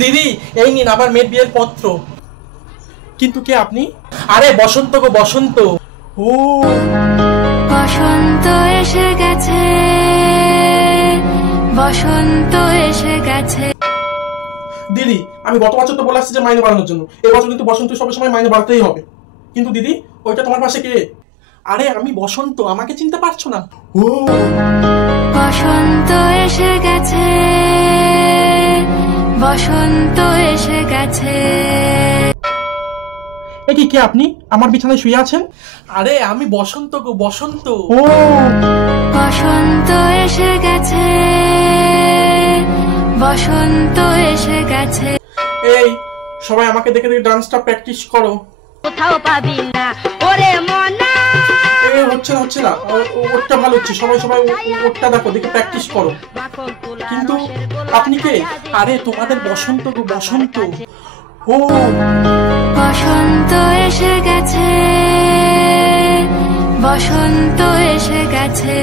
দিদি এই নিন আমার মেয়ের বিয়ের পত্র। কিন্তু কে আপনি? আরে বসন্ত গো, বসন্ত। ও বসন্ত এসে গেছে, বসন্ত এসে গেছে। দিদি আমি গত বছর তো বলে আসছি যে মাইনে বাড়ানোর জন্য, এবছর কিন্তু বসন্ত সব সময় মাইনে বাড়তেই হবে। কিন্তু দিদি ওইটা তোমার পাশে কে? আরে আমি বসন্ত, আমাকে চিনতে পারছো না? ও বসন্ত এসে গেছে, বসন্ত এসে গেছে। এ কি, কে আপনি? আমার বিছানায় শুয়ে আছেন? আরে আমি বসন্ত গো, বসন্ত। ও বসন্ত এসে গেছে, বসন্ত এসে গেছে। এই সবাই আমাকে দেখে দেখে ডান্সটা প্র্যাকটিস করো। কোথাও পাবি না ওরে মনা। এই হচ্ছে না, ওরটা ভালো হচ্ছে। সবাই ওরটা দেখো, দেখে প্র্যাকটিস করো। কিন্তু আপনি কে? আরে তোমাদের বসন্ত গো, বসন্ত। ও বসন্ত এসে গেছে, বসন্ত এসে গেছে।